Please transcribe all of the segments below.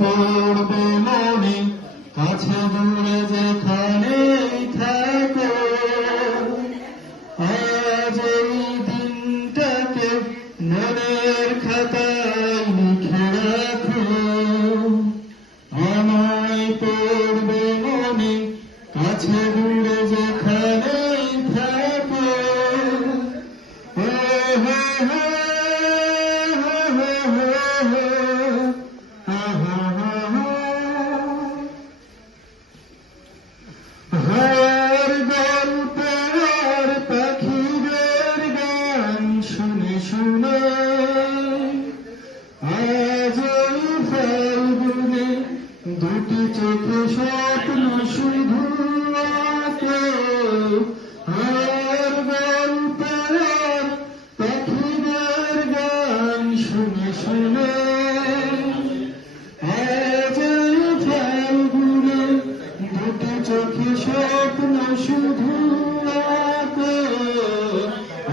পড়বে মনে কাছে দূরে যেখানেই থাকো, আজ এই দিনটাকে মনের খাতায় লিখে রাখো। আমায় পড়বে মনে কাছে দূরে যেখানেই থাকো। হার গল্প আর পাখিদের গান শুনে শুনে আজ ওই ফাল্গুনে দুটি চোখে স্বপ্ন শুধু আঁকে। হার গল্প আর পাখিদের গান শুনে শুনে আজ ওই ফাল্গুনে দুটি চোখে স্বপ্ন শুধু আঁকে।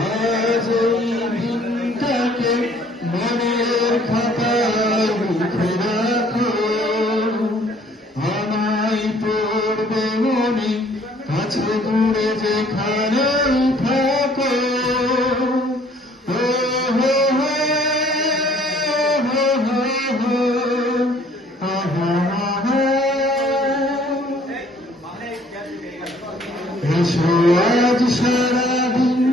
আজ এই দিনটাকে মনের খাতায় লিখে রাখো। আমায় পড়বে মনে কাছে দূরে যেখানেই থাকো। এসো আজ সারাদিন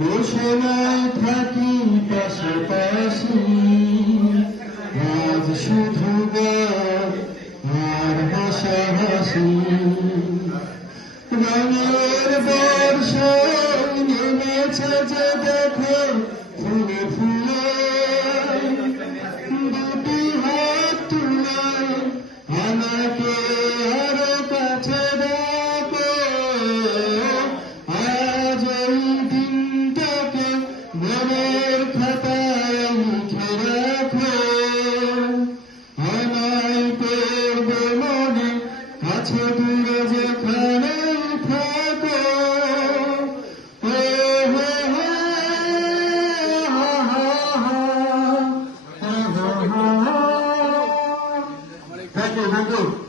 বসে নাই থাকি পাশাপাশি, আজ শুধু গান আর হাসাহাসি। রঙের বর্ষায় নেমেছে যে দেখো ফুলে ফুলে, দুটি হাত তুলে আমাকে আরো কাছে ডাকো। আজ এই দিনটাকে মনের খাতায় লিখে রাখো। আমায় পড়বে মনে কাছে দূরে যেখানেই থাকো। Thank you.